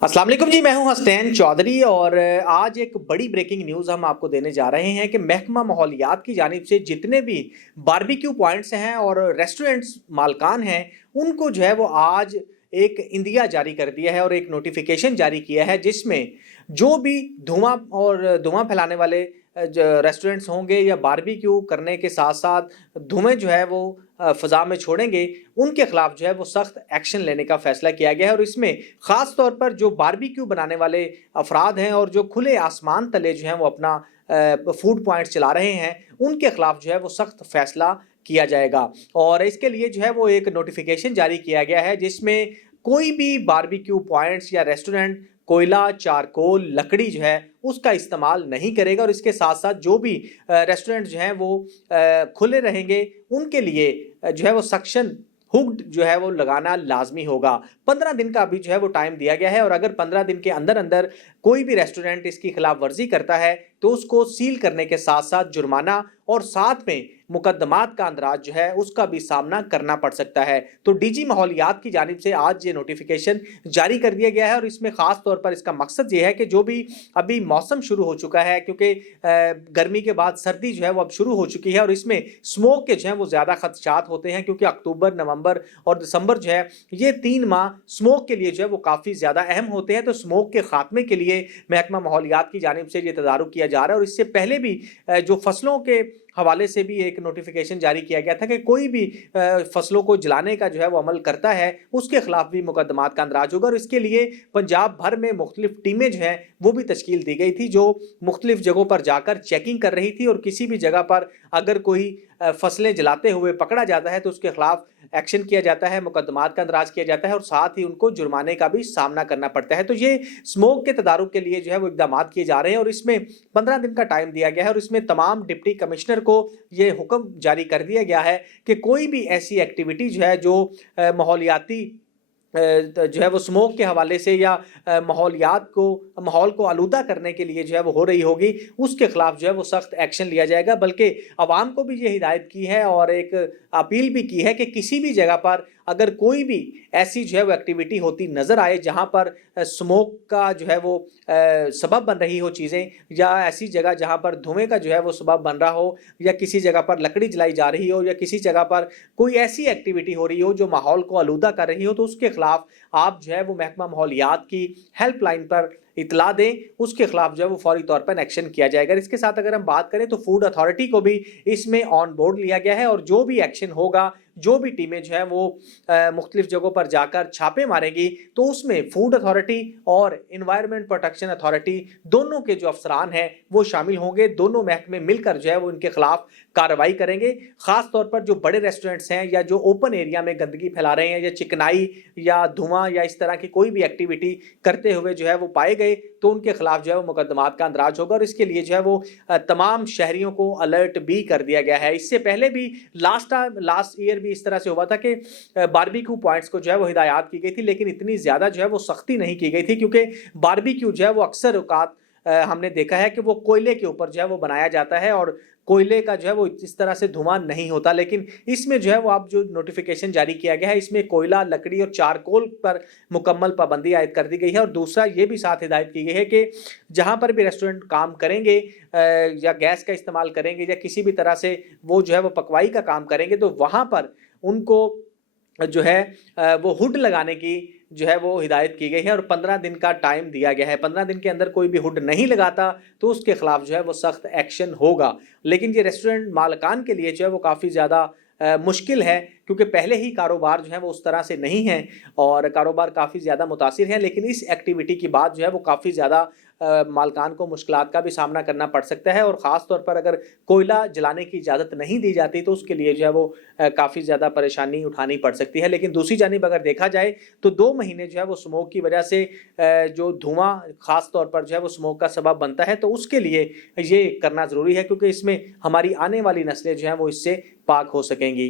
अस्सलाम वालेकुम जी, मैं हूं हसनैन चौधरी और आज एक बड़ी ब्रेकिंग न्यूज़ हम आपको देने जा रहे हैं कि महकमा माहौलियात की जानिब से जितने भी बारबेक्यू पॉइंट्स हैं और रेस्टोरेंट्स मालकान हैं, उनको जो है वो आज एक इंदिया जारी कर दिया है और एक नोटिफिकेशन जारी किया है जिसमें जो भी धुआं फैलाने वाले रेस्टोरेंट्स होंगे या बारबेक्यू करने के साथ साथ धुएं जो है वो फ़ज़ा में छोड़ेंगे, उनके खिलाफ जो है वो सख्त एक्शन लेने का फैसला किया गया है। और इसमें ख़ास तौर पर जो बारबेक्यू बनाने वाले अफराद हैं और जो खुले आसमान तले जो हैं वो अपना फूड पॉइंट्स चला रहे हैं, उनके खिलाफ जो है वो सख्त फैसला किया जाएगा। और इसके लिए जो है वो एक नोटिफिकेशन जारी किया गया है जिसमें कोई भी बारबेक्यू पॉइंट्स या रेस्टोरेंट कोयला, चारकोल, लकड़ी जो है उसका इस्तेमाल नहीं करेगा। और इसके साथ साथ जो भी रेस्टोरेंट जो हैं वो खुले रहेंगे, उनके लिए जो है वो सक्शन हुक्ड जो है वो लगाना लाजमी होगा। 15 दिन का अभी जो है वो टाइम दिया गया है और अगर 15 दिन के अंदर अंदर कोई भी रेस्टोरेंट इसकी खिलाफ वर्जी करता है तो उसको सील करने के साथ साथ जुर्माना और साथ में मुकदमात का अंदराज जो है उसका भी सामना करना पड़ सकता है। तो डीजी माहौलियात की जानिब से आज ये नोटिफिकेशन जारी कर दिया गया है और इसमें ख़ास तौर पर इसका मकसद ये है कि जो भी अभी मौसम शुरू हो चुका है, क्योंकि गर्मी के बाद सर्दी जो है वो अब शुरू हो चुकी है और इसमें स्मोक के जो है वो ज़्यादा खदशात होते हैं, क्योंकि अक्टूबर, नवंबर और दिसंबर जो है ये 3 माह स्मोक के लिए जो है वो काफ़ी ज़्यादा अहम होते हैं। तो स्मोक के खात्मे के लिए महकमा माहौलियात की जानिब से ये तदारुक किया जा रहा है। और इससे पहले भी जो फसलों के हवाले से भी एक नोटिफिकेशन जारी किया गया था कि कोई भी फसलों को जलाने का जो है वो अमल करता है उसके खिलाफ भी मुकदमात का अंदराज होगा। और इसके लिए पंजाब भर में मुख्तलिफ टीमें जो हैं वो भी तश्कील दी गई थी जो मुख्तलिफ जगहों पर जाकर चेकिंग कर रही थी और किसी भी जगह पर अगर कोई फसलें जलाते हुए पकड़ा जाता है तो उसके खिलाफ एक्शन किया जाता है, मुकदमात का अंदराज किया जाता है और साथ ही उनको जुर्माने का भी सामना करना पड़ता है। तो ये स्मोक के तदारुक के लिए जो है वो इक़दाम किए जा रहे हैं और इसमें 15 दिन का टाइम दिया गया है और इसमें तमाम डिप्टी कमिश्नर को ये हुक्म जारी कर दिया गया है कि कोई भी ऐसी एक्टिविटी जो है जो माहौलियाती जो है वो स्मोक के हवाले से या माहौल को आलूदा करने के लिए जो है वो हो रही होगी, उसके खिलाफ जो है वो सख्त एक्शन लिया जाएगा। बल्कि आवाम को भी ये हिदायत की है और एक अपील भी की है कि किसी भी जगह पर अगर कोई भी ऐसी जो है वो एक्टिविटी होती नज़र आए जहाँ पर स्मोक का जो है वो सबब बन रही हो चीज़ें, या ऐसी जगह जहाँ पर धुएं का जो है वो सबब बन रहा हो, या किसी जगह पर लकड़ी जलाई जा रही हो, या किसी जगह पर कोई ऐसी एक्टिविटी हो रही हो जो माहौल को आलूदा कर रही हो, तो उसके खिलाफ आप जो है वो महकमा माहौलियात की हेल्पलाइन पर इतला दें, उसके खिलाफ जो है वो फौरी तौर पर एक्शन किया जाएगा। इसके साथ अगर हम बात करें तो फूड अथॉरिटी को भी इसमें ऑन बोर्ड लिया गया है और जो भी एक्शन होगा, जो भी टीमें जो है वो मुख्तलिफ जगहों पर जाकर छापे मारेंगी, तो उसमें फूड अथॉरिटी और इन्वायरमेंट प्रोटेक्शन अथॉरिटी दोनों के जो अफसरान हैं वो शामिल होंगे। दोनों महकमे मिलकर जो है वो इनके खिलाफ कार्रवाई करेंगे। ख़ास तौर पर जो बड़े रेस्टोरेंट्स हैं या जो ओपन एरिया में गंदगी फैला रहे हैं या चिकनाई या धुआं या इस तरह की कोई भी एक्टिविटी करते हुए जो है वो पाए गए, तो उनके खिलाफ जो है वो मुकदमात का अंदराज होगा। और इसके लिए जो है वो तमाम शहरियों को अलर्ट भी कर दिया गया है। इससे पहले भी लास्ट ईयर भी इस तरह से हुआ था कि बारबेक्यू पॉइंट्स को जो है वो हिदायत की गई थी, लेकिन इतनी ज़्यादा जो है वो सख्ती नहीं की गई थी, क्योंकि बारबेक्यू जो है वो अक्सर औकात हमने देखा है कि वो कोयले के ऊपर जो है वो बनाया जाता है और कोयले का जो है वो इस तरह से धुआं नहीं होता। लेकिन इसमें जो है वो अब जो नोटिफिकेशन जारी किया गया है, इसमें कोयला, लकड़ी और चारकोल पर मुकम्मल पाबंदी आयद कर दी गई है। और दूसरा ये भी साथ हिदायत की गई है कि जहाँ पर भी रेस्टोरेंट काम करेंगे या गैस का इस्तेमाल करेंगे या किसी भी तरह से वो जो है वो पकवाई का काम करेंगे, तो वहाँ पर उनको जो है वो हुड लगाने की जो है वो हिदायत की गई है और 15 दिन का टाइम दिया गया है। 15 दिन के अंदर कोई भी हुड नहीं लगाता तो उसके खिलाफ जो है वो सख्त एक्शन होगा। लेकिन ये रेस्टोरेंट मालकान के लिए जो है वो काफ़ी ज़्यादा मुश्किल है, क्योंकि पहले ही कारोबार जो है वो उस तरह से नहीं है और कारोबार काफ़ी ज़्यादा मुतासिर है। लेकिन इस एक्टिविटी की बात जो है वो काफ़ी ज़्यादा मालकान को मुश्किलात का भी सामना करना पड़ सकता है। और ख़ास तौर पर अगर कोयला जलाने की इजाज़त नहीं दी जाती तो उसके लिए जो है वो काफ़ी ज़्यादा परेशानी उठानी पड़ सकती है। लेकिन दूसरी जानिब अगर देखा जाए तो 2 महीने जो है वो स्मोक की वजह से जो धुआं ख़ास तौर पर जो है वो स्मोक का सबब बनता है, तो उसके लिए ये करना ज़रूरी है, क्योंकि इसमें हमारी आने वाली नस्लें जो हैं वो इससे पाक हो सकेंगी।